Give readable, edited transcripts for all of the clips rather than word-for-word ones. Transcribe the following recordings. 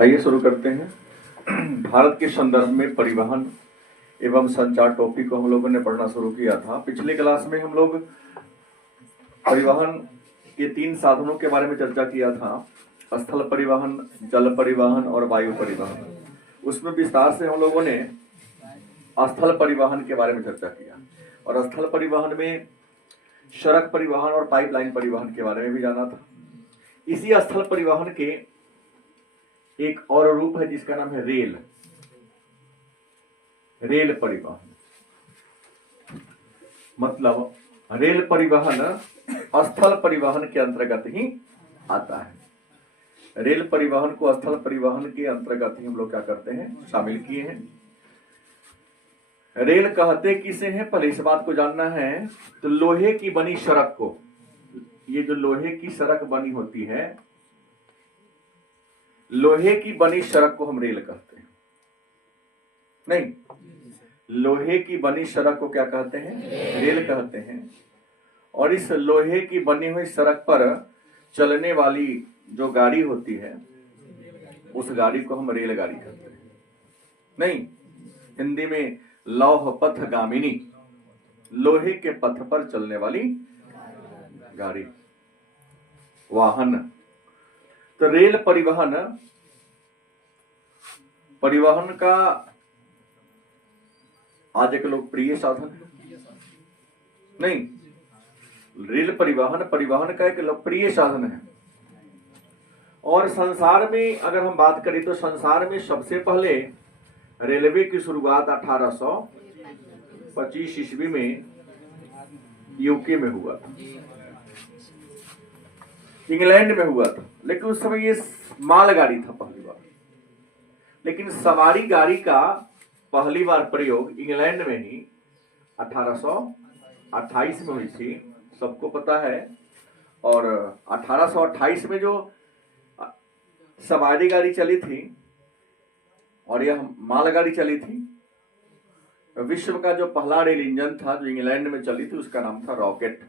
आइए शुरू करते हैं। भारत के संदर्भ में परिवहन एवं संचार टॉपिक को हम लोगों ने पढ़ना शुरू किया था। पिछले क्लास में हम लोग परिवहन के 3 साधनों के बारे में चर्चा किया था, स्थल परिवहन, जल परिवहन और वायु परिवहन। उसमें विस्तार से हम लोगों ने स्थल परिवहन के बारे में चर्चा किया और स्थल परिवहन में सड़क परिवहन और पाइपलाइन परिवहन के बारे में भी जाना था। इसी स्थल परिवहन के एक और रूप है जिसका नाम है रेल परिवहन। मतलब रेल परिवहन स्थल परिवहन के अंतर्गत ही आता है। रेल परिवहन को स्थल परिवहन के अंतर्गत ही हम लोग क्या करते हैं, शामिल किए हैं। रेल कहते किसे हैं, पहले इस बात को जानना है। तो लोहे की बनी सड़क को, ये जो लोहे की सड़क बनी होती है, लोहे की बनी सड़क को हम रेल कहते हैं। नहीं, लोहे की बनी सड़क को क्या कहते हैं, रेल कहते हैं। और इस लोहे की बनी हुई सड़क पर चलने वाली जो गाड़ी होती है, उस गाड़ी को हम रेलगाड़ी कहते हैं। नहीं, हिंदी में लौह पथ गामिनी, लोहे के पथ पर चलने वाली गाड़ी, वाहन। तो रेल परिवहन का आज एक लोकप्रिय साधन है। नहीं, रेल परिवहन का एक लोकप्रिय साधन है। और संसार में अगर हम बात करें तो संसार में सबसे पहले रेलवे की शुरुआत 1825 ईस्वी में यूके में हुआ था, इंग्लैंड में हुआ था। लेकिन उस समय ये मालगाड़ी था पहली बार। लेकिन सवारी गाड़ी का पहली बार प्रयोग इंग्लैंड में ही 1828 में हुई थी, सबको पता है। और 1828 में जो सवारी गाड़ी चली थी और यह मालगाड़ी चली थी, विश्व का जो पहला रेल इंजन था जो इंग्लैंड में चली थी, उसका नाम था रॉकेट।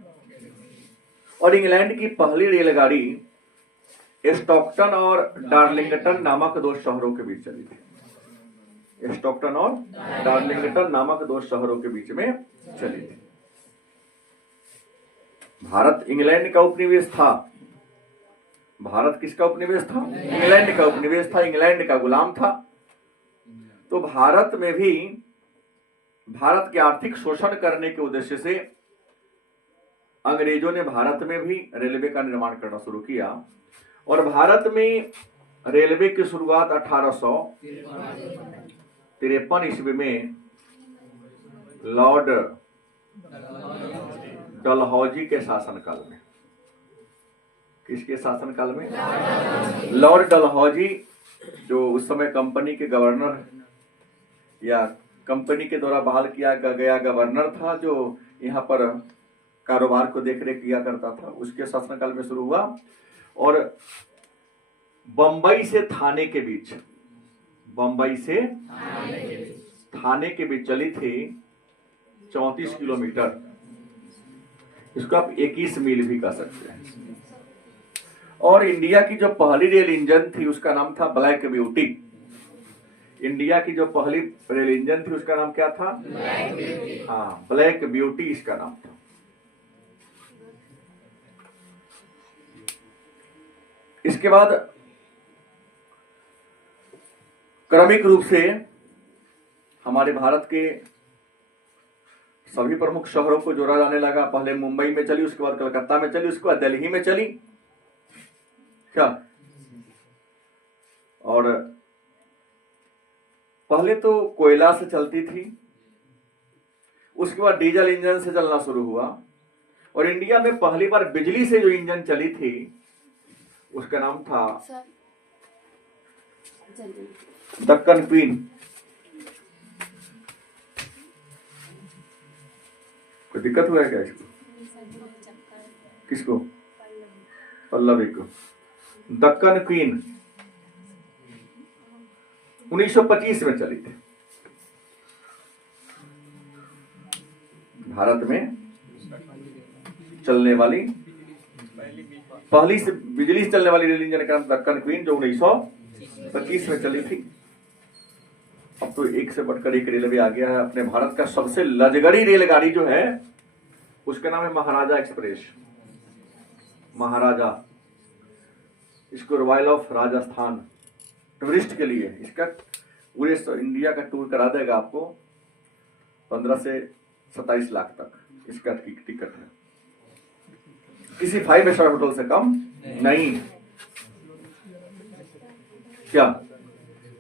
और इंग्लैंड की पहली रेलगाड़ी स्टॉकटन और डार्लिंगटन नामक 2 शहरों के बीच चली थी। स्टॉकटन और डार्लिंगटन नामक 2 शहरों के बीच में चली थी। भारत इंग्लैंड का उपनिवेश था। भारत किसका उपनिवेश था? इंग्लैंड का उपनिवेश था, इंग्लैंड का गुलाम था। तो भारत में भी भारत के आर्थिक शोषण करने के उद्देश्य से अंग्रेजों ने भारत में भी रेलवे का निर्माण करना शुरू किया। और भारत में रेलवे की शुरुआत 1853 ईस्वी में लॉर्ड डलहौजी के शासनकाल में। किसके शासनकाल में? लॉर्ड डलहौजी, जो उस समय कंपनी के गवर्नर या कंपनी के द्वारा बहाल किया गया गवर्नर था, जो यहाँ पर कारोबार को देखरेख किया करता था, उसके शासनकाल में शुरू हुआ। और बंबई से थाने के बीच, बंबई से थाने के बीच चली थी 34 किलोमीटर। इसको आप 21 मील भी कह सकते हैं। और इंडिया की जो पहली रेल इंजन थी उसका नाम था ब्लैक ब्यूटी। इंडिया की जो पहली रेल इंजन थी उसका नाम क्या था? हाँ, ब्लैक ब्यूटी इसका नाम था। इसके बाद क्रमिक रूप से हमारे भारत के सभी प्रमुख शहरों को जोड़ा जाने लगा। पहले मुंबई में चली, उसके बाद कलकत्ता में चली, उसके बाद दिल्ली में चली। क्या? और पहले तो कोयला से चलती थी, उसके बाद डीजल इंजन से चलना शुरू हुआ। और इंडिया में पहली बार बिजली से जो इंजन चली थी उसका नाम था दक्कन क्वीन। कोई दिक्कत हुआ है क्या इसको? किसको? पल्लवी को। दक्कन क्वीन 1925 में चली थी। भारत में चलने वाली पहली से बिजली से चलने वाली रेल इंजन का नाम दक्कन क्वीन, जो 1925 25 में चली थी। अब तो एक से बढ़कर एक रेलवे आ गया है। अपने भारत का सबसे लग्जरी रेलगाड़ी जो है उसका नाम है महाराजा एक्सप्रेस। महाराजा, इसको रॉयल ऑफ राजस्थान टूरिस्ट के लिए, इसका पूरे इंडिया का टूर करा देगा आपको। 15 से 27 लाख तक इसका टिकट है। किसी 5 स्टार होटल से कम नहीं। क्या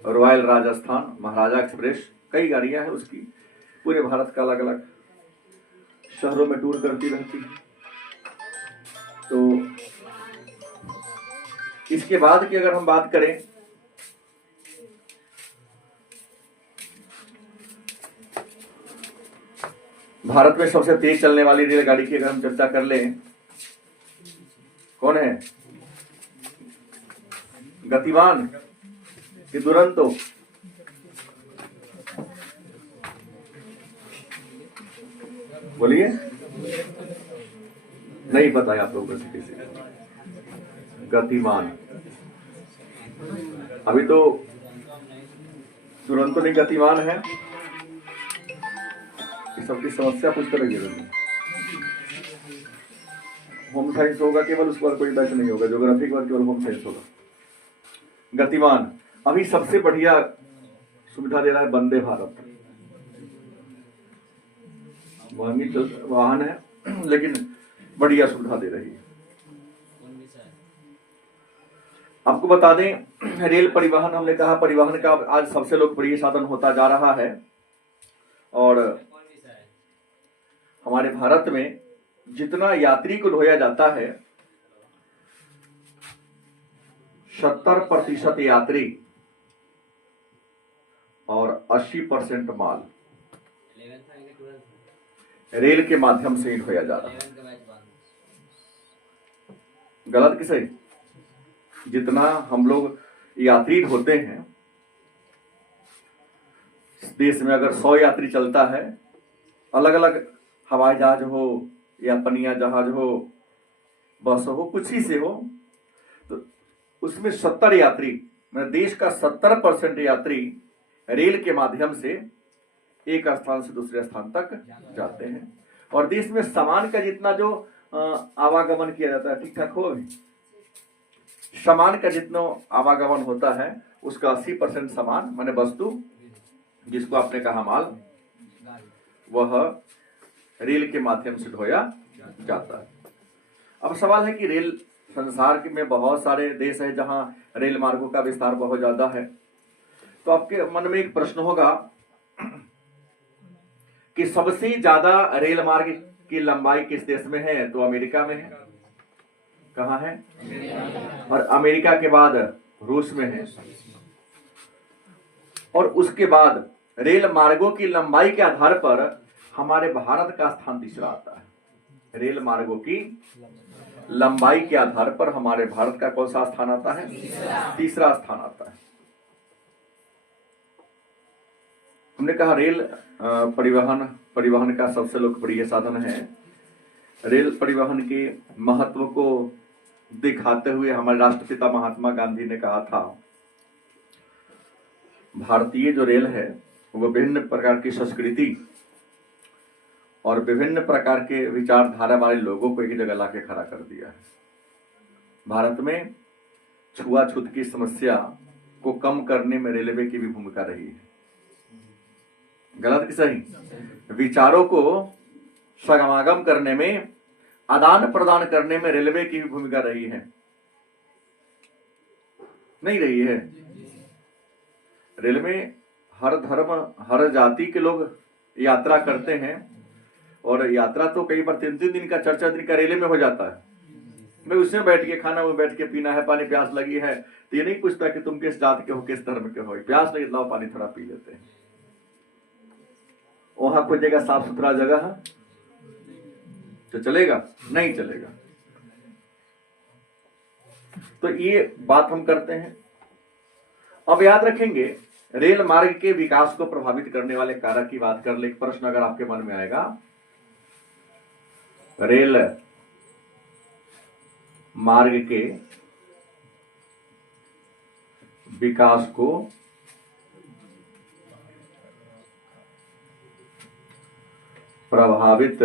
रॉयल राजस्थान महाराजा एक्सप्रेस, कई गाड़ियां हैं उसकी, पूरे भारत का अलग अलग शहरों में टूर करती रहती है। तो इसके बाद की अगर हम बात करें, भारत में सबसे तेज चलने वाली रेलगाड़ी की अगर हम चर्चा कर लें, कौन है? गतिमान कि दुरंतो? बोलिए, नहीं पता है आप लोगों को किसी? गतिमान। अभी तो दुरंतो नहीं, गतिमान है। इस सबकी समस्या कुछ तरह की नहीं। होम साइंस होगा केवल, उस पर कोई बैच नहीं होगा। ज्योग्राफी के बाद केवल होम साइंस होगा। गतिमान अभी सबसे बढ़िया सुविधा दे रहा है वंदे भारत। महंगी वाहन है लेकिन बढ़िया सुविधा दे रही है। आपको बता दें, रेल परिवहन, हमने कहा परिवहन का आज सबसे लोकप्रिय साधन होता जा रहा है। और हमारे भारत में जितना यात्री को ढोया जाता है, 70% यात्री और 80% माल रेल के माध्यम से ही ढोया जा रहा है। गलत कि सही? जितना हम लोग यात्री ढोते हैं, देश में अगर 100 यात्री चलता है, अलग अलग हवाई जहाज हो या पनिया जहाज हो, बस हो, कुछ ही से हो, तो उसमें 70 यात्री, मतलब देश का 70% यात्री रेल के माध्यम से एक स्थान से दूसरे स्थान तक जाते हैं। और देश में सामान का जितना जो आवागमन किया जाता है, ठीक ठाक हो, अभी सामान का जितना आवागमन होता है उसका 80% सामान माने वस्तु, जिसको आपने कहा माल, वह रेल के माध्यम से ढोया जाता है। अब सवाल है कि रेल, संसार में बहुत सारे देश है जहां रेल मार्गों का विस्तार बहुत ज्यादा है। तो आपके मन में एक प्रश्न होगा कि सबसे ज्यादा रेल मार्ग की लंबाई किस देश में है? तो अमेरिका में है। कहां है? और अमेरिका के बाद रूस में है। और उसके बाद रेल मार्गों की लंबाई के आधार पर हमारे भारत का स्थान तीसरा आता है। रेल मार्गों की लंबाई के आधार पर हमारे भारत का कौन सा स्थान आता है? तीसरा स्थान आता है। हमने कहा रेल परिवहन का सबसे लोकप्रिय साधन है। रेल परिवहन के महत्व को दिखाते हुए हमारे राष्ट्रपिता महात्मा गांधी ने कहा था, भारतीय जो रेल है वो विभिन्न प्रकार की संस्कृति और विभिन्न प्रकार के विचारधारा वाले लोगों को एक जगह लाके खड़ा कर दिया है। भारत में छुआछूत की समस्या को कम करने में रेलवे की भी भूमिका रही है। गलत कि सही? विचारों को समागम करने में, आदान प्रदान करने में रेलवे की भी भूमिका रही है। नहीं रही है? रेल में हर धर्म, हर जाति के लोग यात्रा करते हैं और यात्रा तो कई बार 3-3 दिन का, 4-4 दिन का रेल में हो जाता है। मैं उसमें बैठ के खाना में बैठ के पीना है, पानी प्यास लगी है तो ये नहीं पूछता कि तुम किस जात के हो, किस धर्म के हो। प्यास लगी, लाओ पानी थोड़ा पी लेते हैं। वहां कोई जगह साफ सुथरा जगह है तो चलेगा? नहीं चलेगा। तो ये बात हम करते हैं। अब याद रखेंगे, रेल मार्ग के विकास को प्रभावित करने वाले कारक की बात कर ले। एक प्रश्न अगर आपके मन में आएगा, रेल मार्ग के विकास को प्रभावित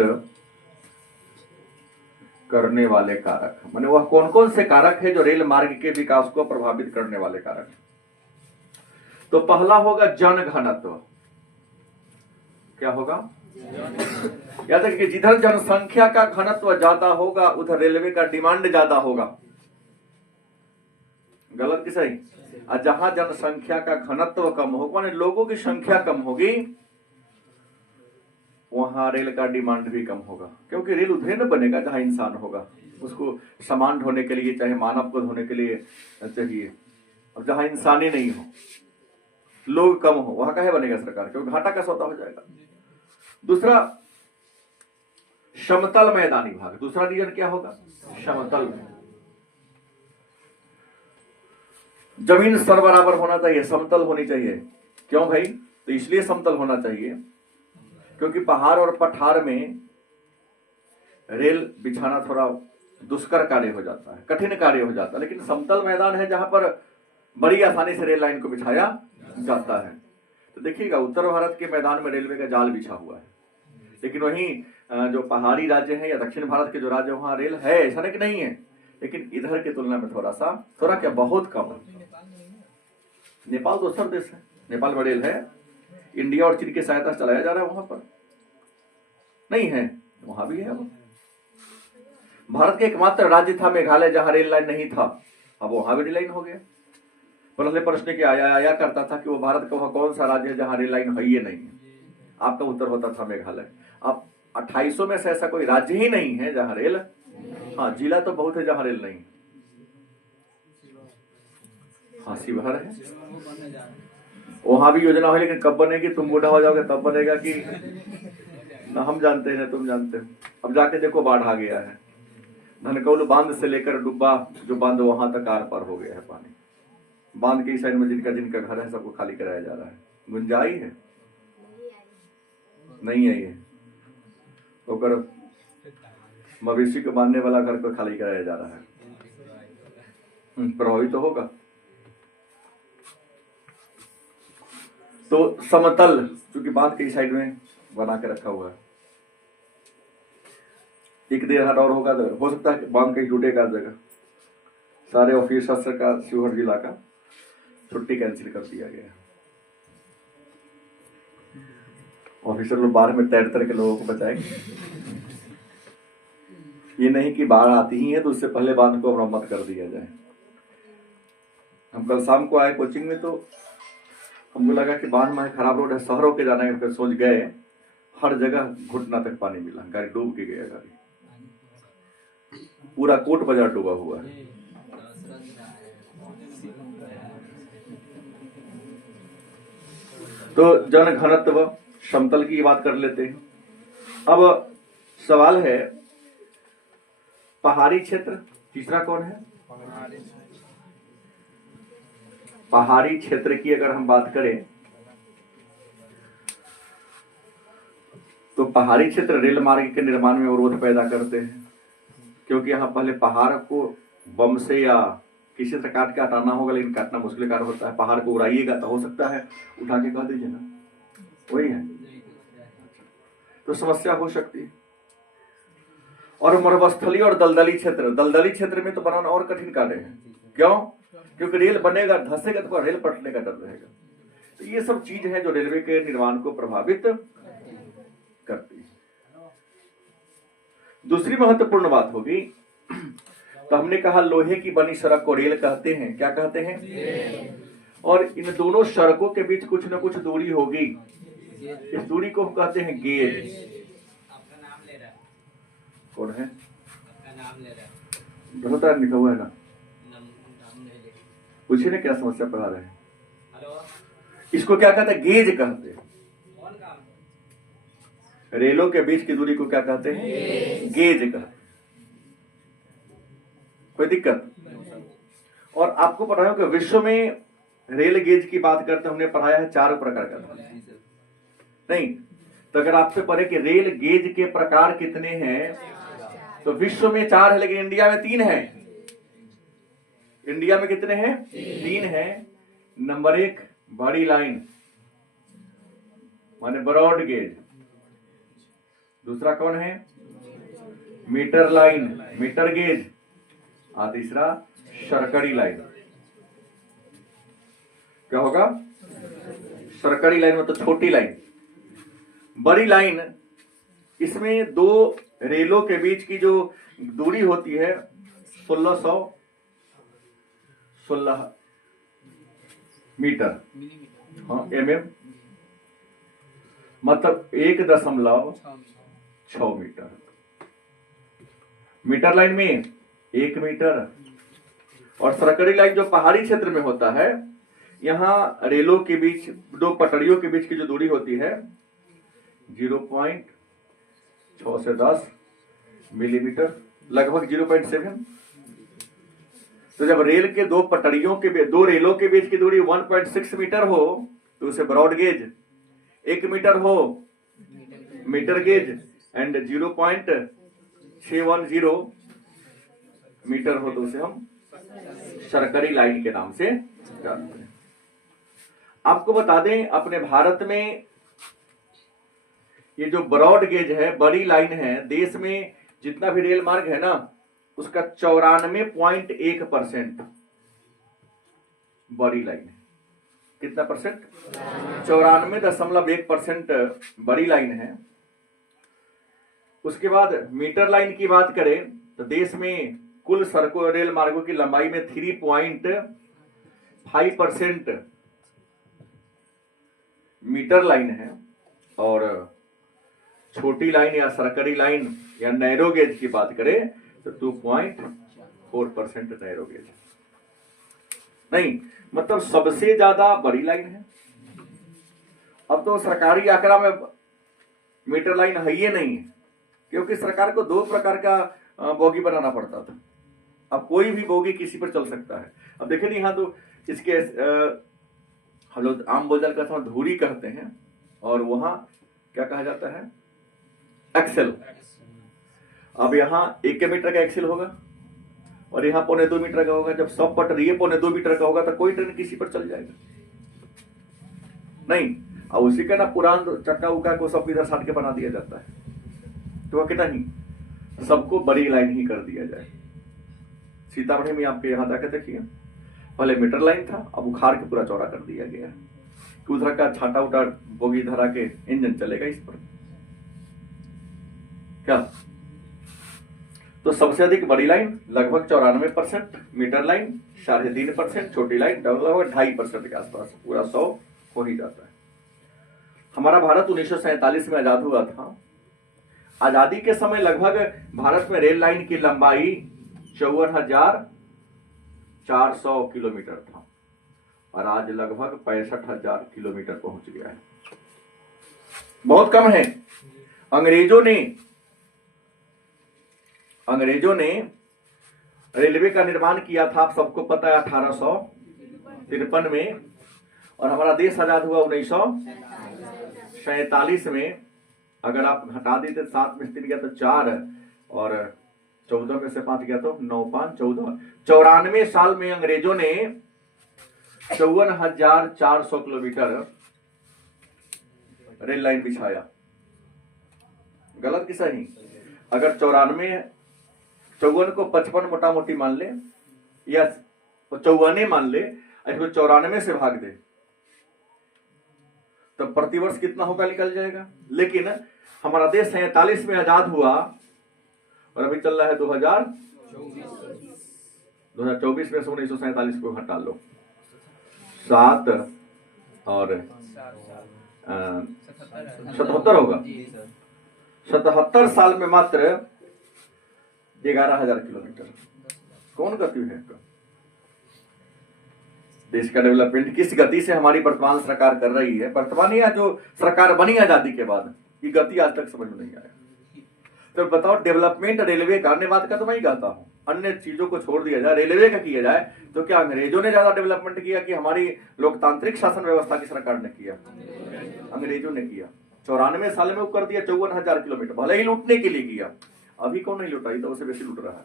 करने वाले कारक। माने वह कौन कौन से कारक है जो रेल मार्ग के विकास को प्रभावित करने वाले कारक है? तो पहला होगा जनघनत्व। क्या होगा? याद रखिए, जिधर जनसंख्या का घनत्व ज्यादा होगा उधर रेलवे का डिमांड ज्यादा होगा। गलत कि सही? और जहां जनसंख्या का घनत्व कम होगा, माने लोगों की संख्या कम होगी, वहां रेल का डिमांड भी कम होगा। क्योंकि रेल उधर न बनेगा जहां इंसान होगा, उसको सामान ढोने के लिए, चाहे मानव को ढोने के लिए चाहिए। और जहां इंसान ही नहीं हो, लोग कम हो, वहां काहे बनेगा सरकार? क्योंकि घाटा का सौदा हो जाएगा। दूसरा, समतल मैदानी भाग। दूसरा रीजन क्या होगा? समतल। जमीन सरबराबर होना चाहिए, समतल होनी चाहिए। क्यों भाई? तो इसलिए समतल होना चाहिए क्योंकि पहाड़ और पठार में रेल बिछाना थोड़ा दुष्कर कार्य हो जाता है, कठिन कार्य हो जाता है। लेकिन समतल मैदान है जहां पर बड़ी आसानी से रेल लाइन को बिछाया जाता है। तो देखिएगा, उत्तर भारत के मैदान में रेलवे का जाल बिछा हुआ है, लेकिन वहीं जो पहाड़ी राज्य है या दक्षिण भारत के जो राज्य, वहां रेल है, ऐसा नहीं कि नहीं है, लेकिन इधर की तुलना में थोड़ा क्या, बहुत कम है। नेपाल दोसर देश है, नेपाल में रेल है, इंडिया और चीन की सहायता से चलाया जा रहा है, वहां पर नहीं है, वहां भी है। अब भारत का एकमात्र राज्य था मेघालय जहां रेल लाइन नहीं था, अब वहां भी रेल लाइन हो गया। पहले प्रश्न क्या आया करता था कि वो भारत का वह कौन सा राज्य है जहां रेल लाइन है ही नहीं है? आपका उत्तर होता था मेघालय। अब 2800 में से ऐसा कोई राज्य ही नहीं है जहां रेल, हाँ जिला तो बहुत है जहां रेल नहीं। हाँ, शिवहर है, वहां भी योजना है, लेकिन कब बनेगी? तुम बूढ़ा हो जाओगे तब बनेगा कि ना हम जानते हैं ना तुम जानते हो। अब जाके देखो, बाढ़ आ गया है, धनकौल बांध से लेकर डुब्बा जो बांध वहां तक आर पार हो गया है पानी। बांध के इस साइड में जिनका घर है सबको खाली कराया जा रहा है। गुंजाई है? नहीं आई है, तो कर मवेशी को बांधने वाला घर को खाली कराया जा रहा है, प्रभावित तो होगा। तो समतल क्योंकि बांध के साइड में बना के रखा हुआ है, एक देर हाथ और होगा तो हो सकता है बांध कहीं टूटेगा जगह। सारे ऑफिसर्स का शिवहर जिला का छुट्टी कैंसिल कर दिया गया। ऑफिसर लोग बाढ़ में तैर के लोगों को बचाएंगे। ये नहीं कि बाढ़ आती ही है तो उससे पहले बांध को मरम्मत कर दिया जाए। हम कल शाम को आए कोचिंग में तो हमको लगा कि बांध में खराब रोड है, शहरों के जाना है, फिर सोच गए, हर जगह घुटना तक पानी मिला, गाड़ी डूब के गया, गाड़ी पूरा कोट बाजार डूबा हुआ है। तो जन घनत्व समतल की बात कर लेते हैं। अब सवाल है पहाड़ी क्षेत्र। तीसरा कौन है? पहाड़ी क्षेत्र की अगर हम बात करें तो पहाड़ी क्षेत्र रेल मार्ग के निर्माण में अवरोध पैदा करते हैं, क्योंकि यहाँ पहले पहाड़ को बम से या किसी से काट के हटाना होगा, लेकिन काटना मुश्किल कार्य होता है। पहाड़ को उड़ाइएगा तो हो सकता है उठा के कह दीजिए ना, वही है, तो समस्या हो सकती है। और मरुस्थली और दलदली क्षेत्र में तो बनाना और कठिन कार्य है। क्यों? क्योंकि रेल बनेगा, धंसेगा तो रेल पटने का डर रहेगा। तो ये सब चीज है जो रेलवे के निर्माण को प्रभावित करती है। दूसरी महत्वपूर्ण बात होगी, तो हमने कहा लोहे की बनी सड़क को रेल कहते हैं। क्या कहते हैं? और इन दोनों सड़कों के बीच कुछ न कुछ दूरी होगी, इस दूरी को हम कहते हैं गेज। आपका नाम ले रहा है। कौन है? आपका नाम ले रहा है। बहुत लिखा हुआ है ना, नाम नहीं ले। पूछिए ना क्या समस्या पढ़ा रहे हैं। हेलो, इसको क्या कहते हैं? गेज कहते हैं। कौन काम? रेलों के बीच की दूरी को क्या कहते हैं? गेज कहते हैं। कोई दिक्कत? और आपको पढ़ाया कि विश्व में रेल गेज की बात करते हमने पढ़ाया है 4 प्रकार का। नहीं तो अगर आपसे पढ़े कि रेल गेज के प्रकार कितने हैं, तो विश्व में 4 है, लेकिन इंडिया में 3 है। इंडिया में कितने हैं? 3 है। नंबर 1 बड़ी लाइन माने ब्रॉड गेज। दूसरा कौन है? Metre line, metre gauge. और तीसरा सरकड़ी लाइन। क्या होगा? सरकड़ी लाइन मतलब छोटी लाइन। बड़ी लाइन, इसमें दो रेलों के बीच की जो दूरी होती है 1616 मीटर, हाँ mm, मतलब 1.6 मीटर। मीटर लाइन में 1 मीटर। और सरकड़ी लाइन जो पहाड़ी क्षेत्र में होता है, यहाँ रेलों के बीच, दो पटरियों के बीच की जो दूरी होती है 0.6 से 10 मिलीमीटर, लगभग 0.7। तो जब रेल के दो पटरियों के बीच, दो रेलों के बीच की दूरी 1.6 मीटर हो तो उसे ब्रॉड गेज, 1 मीटर हो मीटर गेज, एंड 0.610 मीटर हो तो उसे हम सरकड़ी लाइन के नाम से जानते हैं। आपको बता दें, अपने भारत में ये जो ब्रॉड गेज है, बड़ी लाइन है, देश में जितना भी रेल मार्ग है ना, उसका 94.1% बड़ी लाइन है। कितना परसेंट? 94.1% बड़ी लाइन है। उसके बाद मीटर लाइन की बात करें तो देश में कुल सड़कों रेल मार्गों की लंबाई में 3.5% मीटर लाइन है। और छोटी लाइन या सरकड़ी लाइन या नैरो गेज की बात करें तो 2.4% नैरो गेज। नहीं, मतलब सबसे ज्यादा बड़ी लाइन है। अब तो सरकारी आंकड़ा में मीटर लाइन है ही नहीं है, क्योंकि सरकार को 2 प्रकार का बोगी बनाना पड़ता था। अब कोई भी बोगी किसी पर चल सकता है। अब देखिए यहाँ तो इसके हम लोग आम बोलचाल का थोड़ा धुरी कहते हैं, और वहां क्या कहा जाता है? एक्सेल। अब यहाँ 1 मीटर का एक्सेल होगा और यहाँ 1.25 मीटर का होगा। जब सब पटरी 1.25 मीटर का होगा तो कोई ट्रेन किसी पर चल जाएगा नहीं। और उसी का ना पुरान चक्का उक्का को सब इधर साट के बना दिया जाता है, तो कितना ही सबको बड़ी लाइन ही कर दिया जाए। सीतामढ़ी में आपके यहाँ जाकर देखिए, पहले मीटर लाइन था, अब उखाड़ के पूरा चौड़ा कर दिया गया कि उधर का छाटा उटा बोगी धरा के इंजन चलेगा इस पर। क्या? तो सबसे अधिक बड़ी लाइन लगभग 94%, मीटर लाइन 3.5%, छोटी लाइन लगभग 2.5% के आसपास, पूरा 100 हो ही जाता है। हमारा भारत 1947 में आजाद हुआ था। आजादी के समय लगभग भारत में रेल लाइन की लंबाई 54,400 किलोमीटर था और आज लगभग 65,000 किलोमीटर पहुंच गया है। बहुत कम है। अंग्रेजों ने रेलवे का निर्माण किया था, आप सबको पता है, 1853 में, और हमारा देश आजाद हुआ 1947 में। अगर आप हटा देते 7 में 3 गया तो 4, और 14 में से 5 गया तो 9 5 14। 94 साल में अंग्रेजों ने 54,400 किलोमीटर रेल लाइन बिछाया। गलत कि सही? अगर 54 को 55 मोटा मोटी मान ले, या 54 मान ले, इसको 94 से भाग दे तो प्रतिवर्ष कितना होगा निकल जाएगा। लेकिन हमारा देश 47 में आजाद हुआ और अभी चल रहा है 2024 में से 1947 को हटा लो, 7 और 77 होगा। 77 साल में मात्र 11,000 किलोमीटर। कौन गति है? देश का डेवलपमेंट किस गति से हमारी वर्तमान सरकार कर रही है, वर्तमान या जो सरकार बनी आजादी के बाद, ये गति आज तक समझ में नहीं आया। तो बताओ, डेवलपमेंट रेलवे का, अन्य बात का तो मैं ही कहता हूं, अन्य चीजों को छोड़ दिया जाए, रेलवे का किया जाए तो क्या अंग्रेजों ने ज्यादा डेवलपमेंट किया कि हमारी लोकतांत्रिक शासन व्यवस्था की सरकार ने किया? अंग्रेजों ने किया। 94 साल में वो कर दिया 54,000 किलोमीटर, भले ही लूटने के लिए किया। अभी कौन नहीं लूटा? तो उसे बेसी लूट रहा है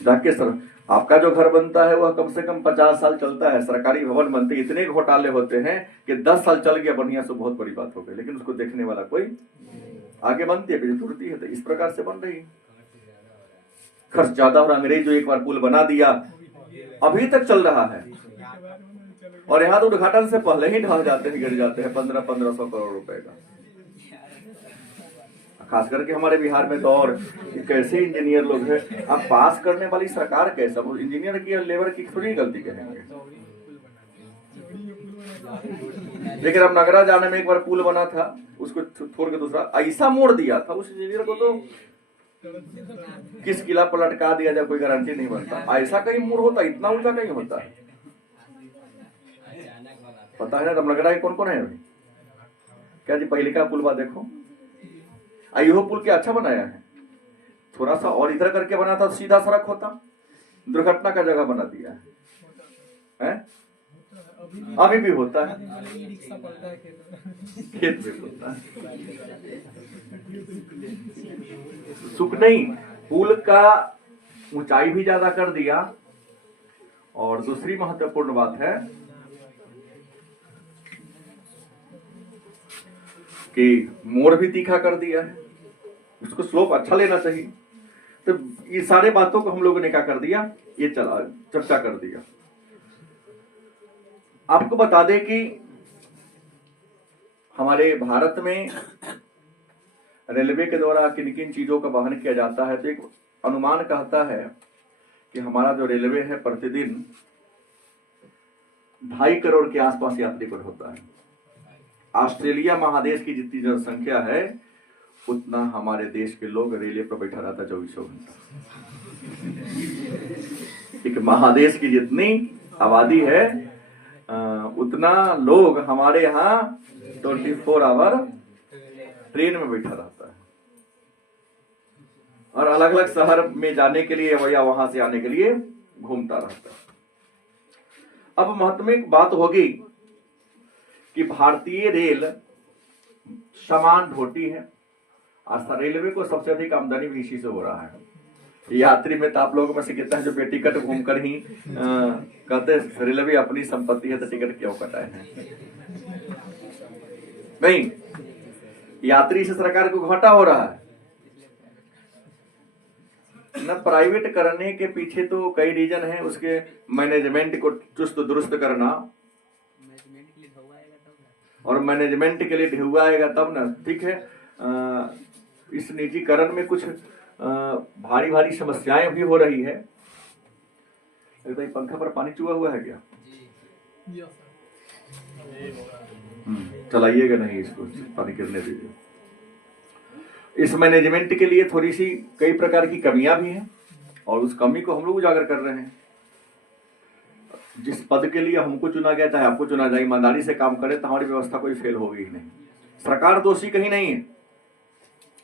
जाके। सर आपका जो घर बनता है वह कम से कम 50 साल चलता है। सरकारी भवन बनते इतने घोटाले होते हैं कि 10 साल चल गया बढ़िया से बहुत बड़ी बात हो गई, लेकिन उसको देखने वाला कोई आगे बनती है फिर तुरती है। तो इस प्रकार से बन रही है, खर्च ज्यादा। और अंग्रेज जो एक बार पुल बना दिया अभी तक चल रहा है, और यहाँ तो उद्घाटन से पहले ही ढह जाते हैं, गिर जाते हैं 1500 करोड़ रुपए का। खास करके हमारे बिहार में तो और कैसे इंजीनियर लोग हैं। अब पास करने वाली सरकार कैसा, वो इंजीनियर की लेबर की थोड़ी गलती कहेंगे। लेकिन अब नगरा जाने में एक बार पुल बना था, उसको छोड़ के दूसरा ऐसा मोड़ दिया था उस इंजीनियर को, तो किस किला पर लटका दिया जाए कोई गारंटी नहीं बनता। ऐसा कहीं मोड़ होता, इतना ऊंचा नहीं होता है। पता है ना रमनगरा कौन कौन है अभी? क्या जी पहले का पुल बा देखो, यो पुल क्या अच्छा बनाया है। थोड़ा सा और इधर करके बना था, सीधा सड़क होता, दुर्घटना का जगह बना दिया है? अभी भी होता है, खेत में होता है। सुख नहीं, पुल का ऊंचाई भी ज्यादा कर दिया, और दूसरी महत्वपूर्ण बात है कि मोड़ भी तीखा कर दिया है, उसको स्लोप अच्छा लेना चाहिए। तो ये सारे बातों को हम लोगों ने क्या कर दिया, ये चर्चा कर दिया। आपको बता दें कि हमारे भारत में रेलवे के द्वारा किन किन चीजों का वहन किया जाता है। तो एक अनुमान कहता है कि हमारा जो रेलवे है प्रतिदिन 2.5 करोड़ के आसपास यात्री पर होता है। ऑस्ट्रेलिया महादेश की जितनी जनसंख्या है उतना हमारे देश के लोग रेलवे पर बैठा रहता 24 घंटा। एक महादेश की जितनी आबादी है उतना लोग हमारे यहाँ 24 आवर ट्रेन में बैठा रहता है, और अलग अलग शहर में जाने के लिए या वहां से आने के लिए घूमता रहता है। अब महत्वपूर्ण बात होगी कि भारतीय रेल सामान ढोती है, और रेलवे को सबसे अधिक आमदनी भी इसी से हो रहा है। यात्री में तो आप लोगों में से कितना है जो बेटिकट घूमकर ही कहते रेलवे अपनी संपत्ति है तो टिकट क्यों कटाए हैं? नहीं, यात्री से सरकार को घाटा हो रहा है न। प्राइवेट करने के पीछे तो कई रीजन है, उसके मैनेजमेंट को चुस्त दुरुस्त करना, और मैनेजमेंट के लिए ढेउआ आएगा तब ना। ठीक है, इस निजीकरण में कुछ भारी भारी समस्याएं भी हो रही है। पंखा पर पानी चुआ हुआ है क्या? चलाइएगा नहीं, इसको पानी गिरने दीजिए। इस मैनेजमेंट के लिए थोड़ी सी कई प्रकार की कमियां भी हैं, और उस कमी को हम लोग उजागर कर रहे हैं। जिस पद के लिए हमको चुना गया, चाहे आपको चुना जाए, ईमानदारी से काम करे तो हमारी व्यवस्था कोई फेल होगी ही नहीं। सरकार दोषी कहीं नहीं है,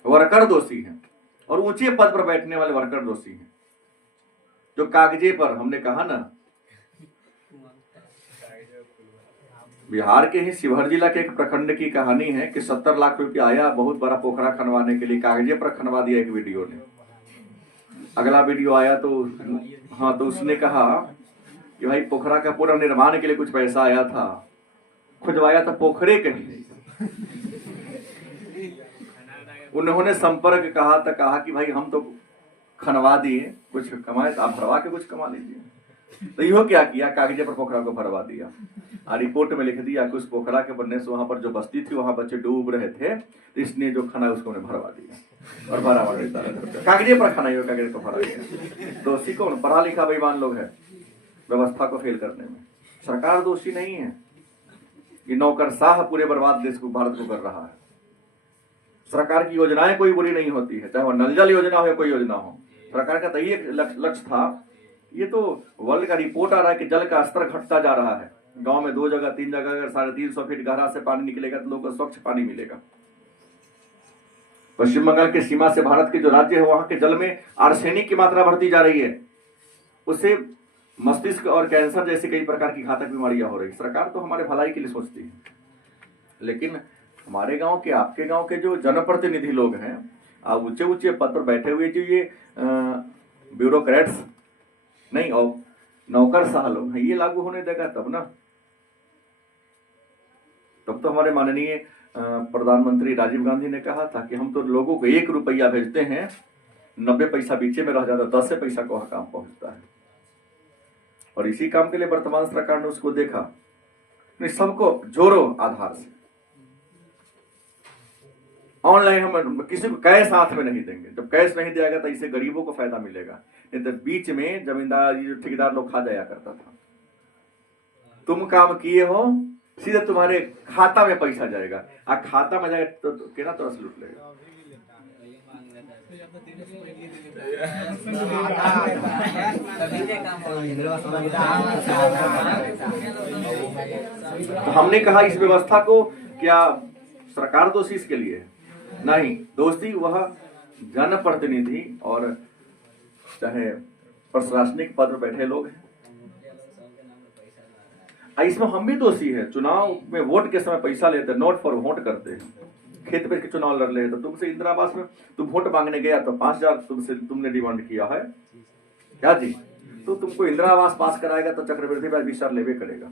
वर्कर दोषी है, और ऊंचे पद पर बैठने वाले वर्कर दोषी हैं। जो कागजे पर, हमने कहा ना, बिहार के ही शिवहर जिला के एक प्रखंड की कहानी है कि 70 लाख रुपया आया बहुत बड़ा पोखरा खनवाने के लिए, कागजे पर खनवा दिया एक वीडियो ने। अगला वीडियो आया तो हाँ, तो उसने कहा कि भाई पोखरा का पूरा निर्माण के लिए कुछ पैसा आया था, खुजवाया था पोखरे कहीं। उन्होंने संपर्क कहा कि भाई हम तो खनवा दिए, कुछ कमाए तो आप भरवा के कुछ कमा लीजिए। तो यो क्या किया, कागजे पर पोखरा को भरवा दिया, और रिपोर्ट में लिख दिया कि उस पोखरा के बनने से वहां पर जो बस्ती थी वहां बच्चे डूब रहे थे, तो इसने जो खाना उसको भरवा दिया, और बराबर देता रहा। कागजे पर खाना, यो कागजे पर भरा दिया। दोषी कौन? पढ़ा लिखा बेईमान लोग है व्यवस्था को फेल करने में। सरकार दोषी नहीं है, ये नौकरशाह पूरे बर्बाद देश को, भारत को कर रहा है। सरकार की योजनाएं कोई बुरी नहीं होती है, चाहे वो नल जल योजना हो या कोई योजना हो। सरकार का तो ये लक्ष्य था। ये तो वर्ल्ड का रिपोर्ट आ रहा है कि जल का स्तर घटता जा रहा है। गांव में 2 जगह 3 जगह अगर 350 फीट गहरा से पानी निकलेगा तो लोगों को स्वच्छ पानी मिलेगा। पश्चिम बंगाल के सीमा से भारत के जो राज्य है वहां के जल में आर्सेनिक की मात्रा बढ़ती जा रही है, उससे मस्तिष्क और कैंसर जैसी कई प्रकार की घातक बीमारियां हो रही। सरकार तो हमारे भलाई के लिए सोचती है, लेकिन हमारे गांव के, आपके गांव के जो जनप्रतिनिधि लोग हैं, ऊंचे ऊंचे पद पर बैठे हुए जो ये ब्यूरोक्रेट्स नहीं, और नौकरशाह लोग हैं, ये लागू होने देगा तब ना। तब तो हमारे माननीय प्रधानमंत्री राजीव गांधी ने कहा था कि हम तो लोगों को 1 रुपया भेजते हैं, 90 पैसा बीचे में रह जाता, 10 पैसा को वहां काम पहुंचता है। और इसी काम के लिए वर्तमान सरकार ने उसको देखा, सबको जोड़ो आधार से। ऑनलाइन हम किसी को कैश हाथ में नहीं देंगे, जब कैश नहीं दिया गया तो इससे गरीबों को फायदा मिलेगा, नहीं तो बीच में जमींदार जो ठेकेदार लोग खा जाया करता था। तुम काम किए हो, सीधे तुम्हारे खाता में पैसा जाएगा, आ खाता में जाएगा तो केना तरह से लूट लेगा। तो हमने कहा इस व्यवस्था को क्या सरकार दोषी इसके लिए नहीं, दोषी वह जनप्रतिनिधि और चाहे प्रशासनिक पद पर बैठे लोग हैं। इसमें हम भी दोषी है, चुनाव में वोट के समय पैसा लेते, नोट फॉर वोट करते हैं, खेत पे के चुनाव लड़ रहे, तो तुमसे इंदिरा आवास में तुम वोट मांगने गया तो 5,000 तुमने डिमांड किया है क्या जी, तो तुमको इंदिरा आवास पास कराएगा तो चक्रवृद्धि ब्याज 20,000 लेवे करेगा।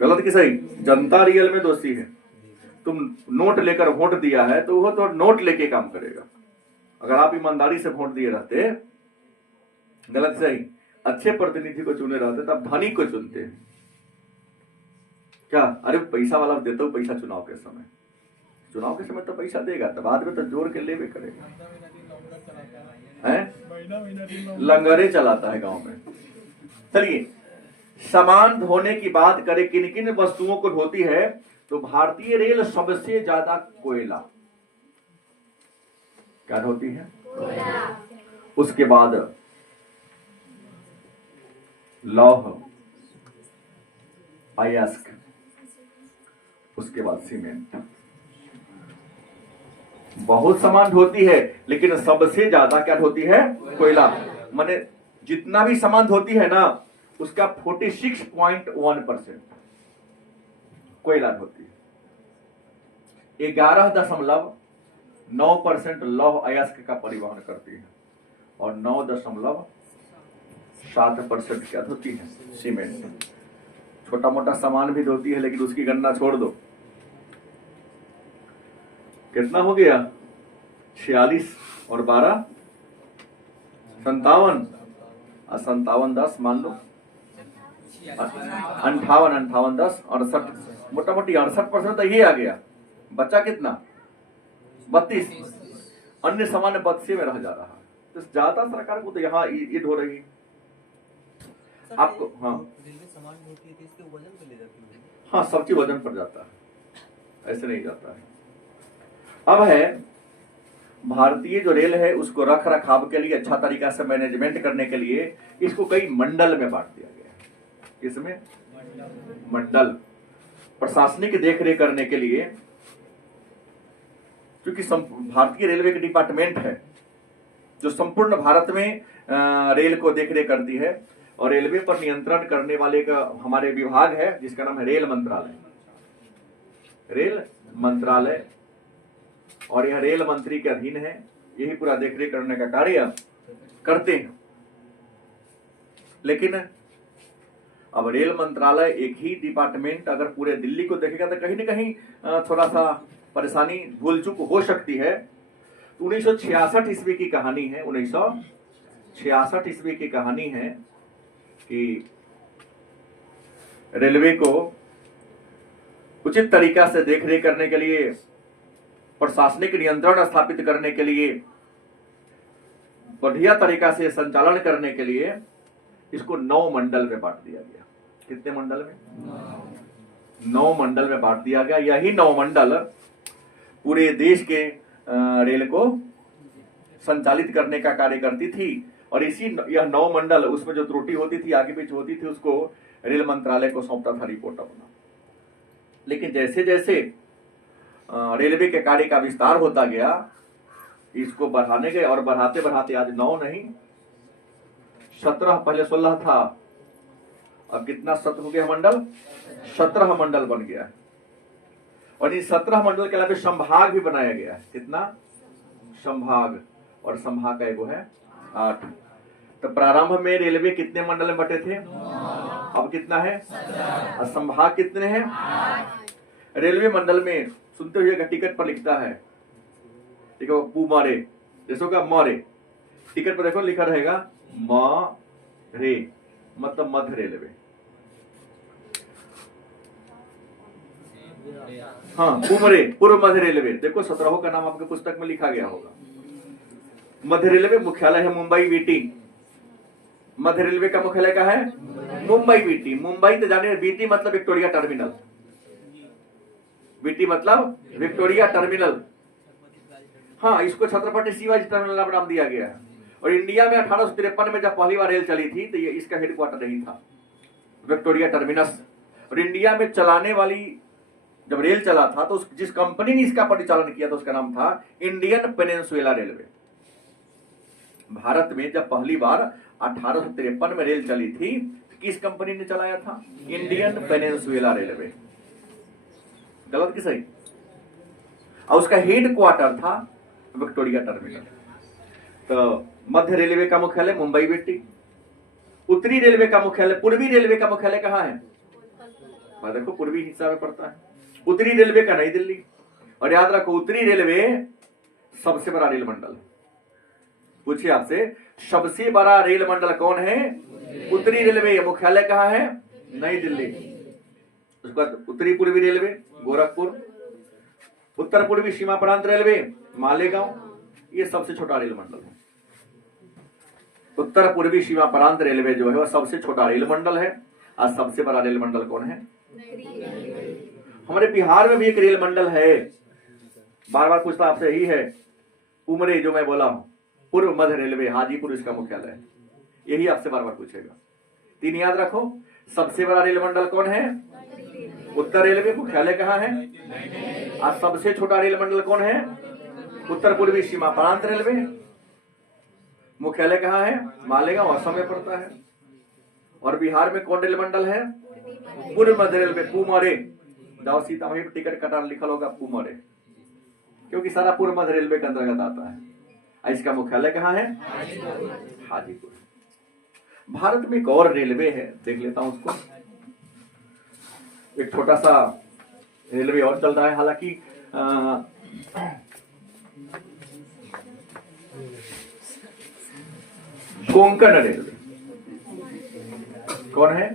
गलत कि सही? जनता रियल में दोषी है। तुम नोट लेकर वोट दिया है तो वह तो नोट लेके काम करेगा। अगर आप ईमानदारी से वोट दिए रहते, गलत सही, अच्छे प्रतिनिधि को चुने रहते तब धनी को चुनते हैं क्या? अरे पैसा वाला देता हूं पैसा चुनाव के समय तो पैसा देगा, तो बाद में तो जोड़ के लेवे करेगा। लंगरे चलाता है गांव में। चलिए, सामान ढोने की बात करें, किन किन वस्तुओं को ढोती है, तो भारतीय रेल सबसे ज्यादा कोयला क्या ढोती है, उसके बाद लौह अयस्क, उसके बाद सीमेंट। बहुत सामान ढोती है लेकिन सबसे ज्यादा क्या ढोती है, कोयला। माने जितना भी सामान ढोती है ना उसका 46.1% कोयला ढोती है। 11.9% लौह अयस्क का परिवहन करती है और 9.7% क्या धोती है, सीमेंट। छोटा मोटा सामान भी धोती है लेकिन उसकी गणना छोड़ दो, कितना हो गया, 46 और 12 57, 10 मान लो, 58 10 68, मोटा मोटी 68% तो ये आ गया। बच्चा कितना, 32, अन्य सामान्य बदसे में रह जा रहा है। तो ज्यादा सरकार को तो यहाँ ईद हो रही है आपको। हाँ हाँ, सब चीज वजन पर जाता है, ऐसे नहीं जाता है। अब है भारतीय जो रेल है उसको रख रखाव के लिए, अच्छा तरीका से मैनेजमेंट करने के लिए इसको कई मंडल में बांट दिया गया है। इसमें मंडल प्रशासनिक देखरेख करने के लिए, क्योंकि भारतीय रेलवे के डिपार्टमेंट है जो संपूर्ण भारत में रेल को देखरेख करती है, और रेलवे पर नियंत्रण करने वाले का हमारे विभाग है जिसका नाम है रेल मंत्रालय। रेल मंत्रालय, और यह रेल मंत्री के अधीन है, यही पूरा देखरेख करने का कार्य करते हैं। लेकिन अब रेल मंत्रालय एक ही डिपार्टमेंट अगर पूरे दिल्ली को देखेगा तो कहीं न कहीं थोड़ा सा परेशानी, भूल चूक हो सकती है। 1966 ईस्वी की कहानी है, 1966 ईस्वी की कहानी है कि रेलवे को उचित तरीका से देखरेख करने के लिए, प्रशासनिक नियंत्रण स्थापित करने के लिए, बढ़िया तरीका से संचालन करने के लिए इसको 9 मंडल में बांट दिया गया। कितने मंडल में? 9 मंडल में बांट दिया गया। यही 9 मंडल पूरे देश के रेल को संचालित करने का कार्य करती थी, और यह 9 मंडल, उसमें जो त्रुटि होती थी, आगे पीछे होती थी, उसको रेल मंत्रालय को सौंपता था रिपोर्ट अपना। लेकिन जैसे जैसे रेलवे के कार्य का विस्तार होता गया, इसको बढ़ाने गए, और बढ़ाते बढ़ाते आज 9 नहीं 17, पहले 16 था, अब कितना 17 हो गया मंडल, 17 मंडल बन गया है। और इन 17 मंडल के अलावा संभाग भी बनाया गया है। कितना? संभाग, और संभाग का एगो है 8। तो प्रारंभ में रेलवे कितने मंडल में बटे थे? अब कितना है? और संभाग कितने हैं? रेलवे मंडल में सुनते हुए टिकट पर लिखता है, देखो पुमारे, जैसे होगा मारे, टिकट पर देखो लिखा रहेगा म रे, मतलब मध्य रेलवे। हाँ, पुमरे, पूर्व मध्य रेलवे। देखो 17 का नाम आपके पुस्तक में लिखा गया होगा। मध्य रेलवे मुख्यालय है मुंबई वीटी। मध्य रेलवे का मुख्यालय कहाँ है? मुंबई वीटी। मुंबई तो जाने, वीटी मतलब विक्टोरिया टर्मिनल। वीटी मतलब विक्टोरिया टर्मिनल। हाँ, इसको छत्रपति शिवाजी टर्मिनल नाम दिया गया है। और इंडिया में 1853 में जब पहली बार रेल चली थी तो ये इसका हेडक्वार्टर नहीं था, विक्टोरिया टर्मिनस। और इंडिया में चलाने वाली जब रेल चला था तो जिस कंपनी ने इसका परिचालन किया था उसका नाम था इंडियन पेनिनसुला रेलवे। भारत में जब पहली बार 1853 में रेल चली थी तो किस कंपनी ने चलाया था? Indian peninsula railway. गलत कि सही? और उसका हेड क्वार्टर था विक्टोरिया टर्मिनल। तो मध्य रेलवे का मुख्यालय मुंबई वीटी। उत्तरी रेलवे का मुख्यालय, पूर्वी रेलवे का मुख्यालय कहाँ है? देखो पूर्वी हिस्सा में पड़ता है। उत्तरी रेलवे का नई दिल्ली। और याद रखो उत्तरी रेलवे सबसे बड़ा रेल मंडल है। पूछिए आपसे, सबसे बड़ा रेल मंडल कौन है? उत्तरी रेलवे। मुख्यालय कहाँ है? नई दिल्ली। उसके बाद उत्तरी पूर्वी रेलवे गोरखपुर। उत्तर पूर्वी सीमा प्रांत रेलवे मालेगांव। ये सबसे छोटा रेल मंडल है। उत्तर पूर्वी सीमा प्रांत रेलवे जो है वह सबसे छोटा रेल मंडल है। और सबसे बड़ा रेल मंडल कौन है? हमारे बिहार में भी एक रेल मंडल है, बार बार पूछता आपसे, यही है उमरे, जो मैं बोला हूं, पूर्व मध्य रेलवे, हाजीपुर इसका मुख्यालय है। यही आपसे बार बार पूछेगा। 3 याद रखो। सबसे बड़ा रेल मंडल कौन है? उत्तर रेलवे। मुख्यालय कहाँ है? और सबसे छोटा रेल मंडल कौन है? उत्तर पूर्वी सीमा प्रांत रेलवे। मुख्यालय कहाँ है? मालेगांव, असम में पड़ता है। और बिहार में कौन रेल मंडल है? पूर्व मध्य रेलवे, पुमरे। जाओ सीतामढ़ी पर टिकट कटार लिखा होगा पुमरे, क्योंकि सारा पूर्व मध्य रेलवे के अंतर्गत आता है। इसका मुख्यालय कहाँ है? हाजीपुर। भारत में एक और रेलवे है, देख लेता हूं उसको। एक छोटा सा रेलवे और चल रहा है, हालांकि कोंकण रेलवे। कौन है?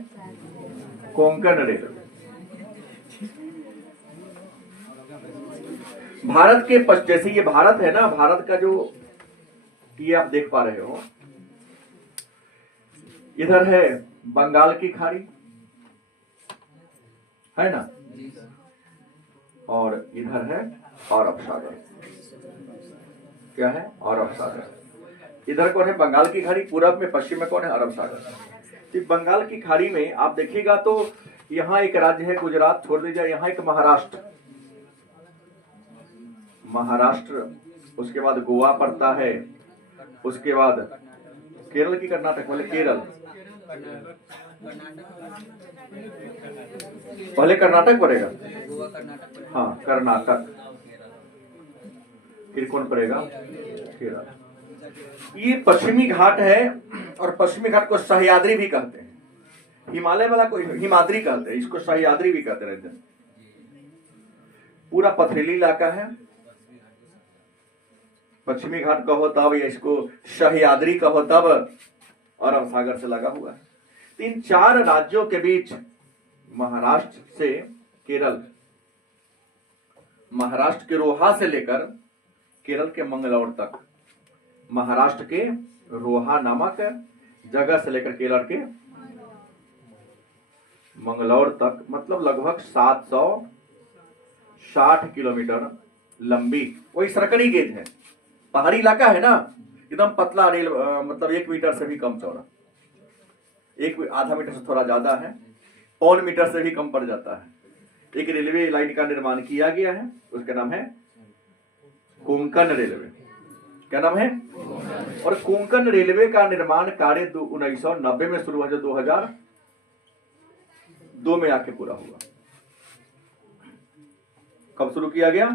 कोंकण रेलवे। भारत के जैसे ये भारत है ना, भारत का जो ये आप देख पा रहे हो, इधर है बंगाल की खाड़ी, है ना, और इधर है अरब सागर। क्या है? अरब सागर। इधर कौन है? बंगाल की खाड़ी। पूरब में, पश्चिम में कौन है? अरब सागर। तो बंगाल की खाड़ी में आप देखिएगा तो यहाँ एक राज्य है गुजरात, छोड़ दीजिए, यहाँ एक महाराष्ट्र, उसके बाद गोवा पड़ता है, उसके बाद केरल की, कर्नाटक वाले केरल, पहले कर्नाटक पड़ेगा। हाँ, कर्नाटक, फिर कौन पड़ेगा? केरल। ये पश्चिमी घाट है, और पश्चिमी घाट को सह्याद्री भी कहते हैं। हिमालय वाला को हिमाद्री कहते हैं, इसको सह्याद्री भी कहते रहते हैं। पूरा पथरीली इलाका है। पश्चिमी घाट कहो तब, या इसको सह्याद्री कहो तब, अरब सागर से लगा हुआ है। 3-4 राज्यों के बीच, महाराष्ट्र से केरल, महाराष्ट्र के रोहा से लेकर केरल के मंगलौर तक, महाराष्ट्र के रोहा नामक जगह से लेकर केरल के मंगलौर तक, मतलब लगभग 760 किलोमीटर लंबी, वही सरकड़ी गेज है। पहाड़ी इलाका है ना, एकदम पतला रेल, मतलब 1 मीटर से भी कम चौड़ा, आधा मीटर से थोड़ा ज्यादा है, 1 मीटर से भी कम पड़ जाता है। एक रेलवे लाइन का निर्माण किया गया है, उसका नाम है कोंकण रेलवे। क्या नाम है? और कोंकण रेलवे का निर्माण कार्य 1990 में शुरू हुआ, जो 2002 में आके पूरा हुआ। कब शुरू किया गया?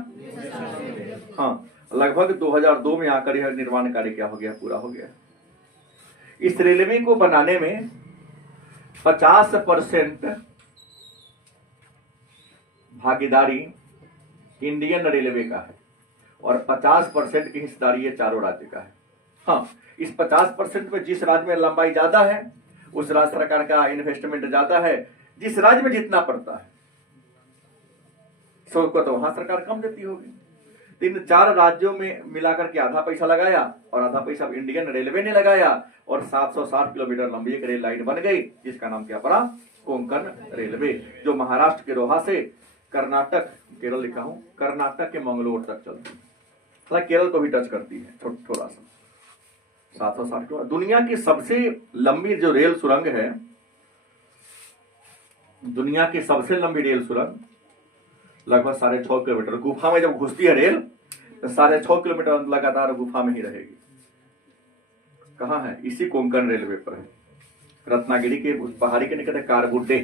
हाँ, लगभग 2002 में आकर यह निर्माण कार्य क्या हो गया? पूरा हो गया। इस रेलवे को बनाने में 50% भागीदारी इंडियन रेलवे का है और 50% की हिस्सेदारी ये चारों राज्य का है। हाँ, इस 50% में जिस राज्य में लंबाई ज्यादा है उस राज्य सरकार का इन्वेस्टमेंट ज्यादा है, जिस राज्य में जितना पड़ता है सबको तो वहां सरकार कम देती होगी। तो इन 4 राज्यों में मिलाकर के आधा पैसा लगाया और आधा पैसा इंडियन रेलवे ने लगाया और 760 किलोमीटर लंबी एक रेल लाइन बन गई जिसका नाम क्या पड़ा, कोंकण रेलवे, जो महाराष्ट्र के रोहा से कर्नाटक, केरल लिखा हूं, कर्नाटक के मंगलोर तक चलती है, हालांकि केरल को भी टच करती है थोड़ा सा। 760 किलोमीटर दुनिया की सबसे लंबी जो रेल सुरंग है, दुनिया की सबसे लंबी रेल सुरंग लगभग 6.5 किलोमीटर। गुफा में जब घुसती है रेल तो 6.5 किलोमीटर लगातार गुफा में ही रहेगी। कहां है? इसी कोंकण रेलवे पर है, रत्नागिरी के उस पहाड़ी के निकट है कारगुड्डे।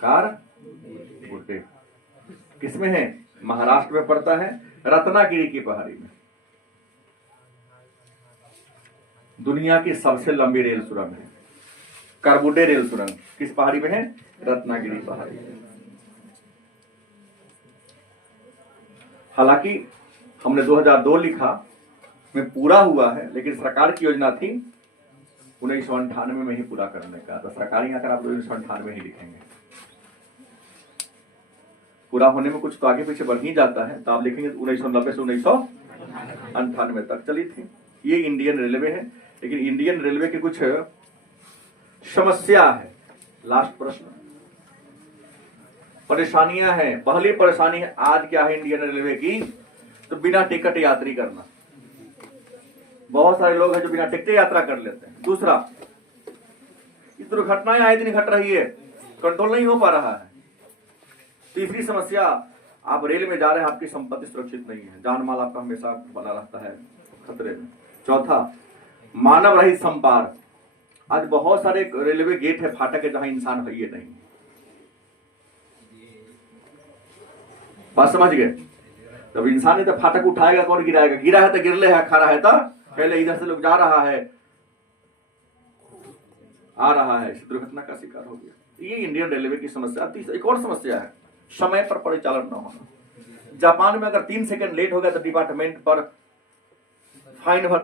कारगुड्डे किसमें है? महाराष्ट्र में पड़ता है, रत्नागिरी की पहाड़ी में। दुनिया की सबसे लंबी रेल सुरंग है कारगुड्डे रेल सुरंग। किस पहाड़ी में है? रत्नागिरी पहाड़ी में। हालांकि हमने 2002 लिखा में पूरा हुआ है, लेकिन सरकार की योजना थी 1998 में ही पूरा करने का। तो सरकारी आकर आप 1998 ही लिखेंगे, पूरा होने में कुछ तो आगे पीछे बढ़ ही जाता है, तो आप लिखेंगे 1990 से 1998 तक चली थी। ये इंडियन रेलवे है, लेकिन इंडियन रेलवे की कुछ समस्या है। लास्ट प्रश्न, परेशानियां हैं। पहली परेशानी है आज क्या है इंडियन रेलवे की, तो बिना टिकट यात्री करना। बहुत सारे लोग हैं जो बिना टिकट यात्रा कर लेते हैं। दूसरा, ये दुर्घटनाएं आए दिन घट रही है, कंट्रोल नहीं हो पा रहा है। तीसरी समस्या, आप रेल में जा रहे हैं, आपकी संपत्ति सुरक्षित नहीं है, जान माल आपका हमेशा बना रहता है खतरे में। चौथा, मानव रहित संपार। आज बहुत सारे रेलवे गेट है, फाटक है, जहां इंसान है ही नहीं। बात समझ गए? जब इंसान है तो फाटक उठाएगा कौन, गिराएगा? गिरा है तो गिरले है, खड़ा है तो पहले इधर से लोग जा रहा है, आ रहा है, इस दुर्घटना का शिकार हो गया। ये इंडियन रेलवे की समस्या। एक और समस्या है समय पर परिचालन न होना। जापान में अगर 3 सेकंड लेट हो गया तो डिपार्टमेंट पर फाइन भर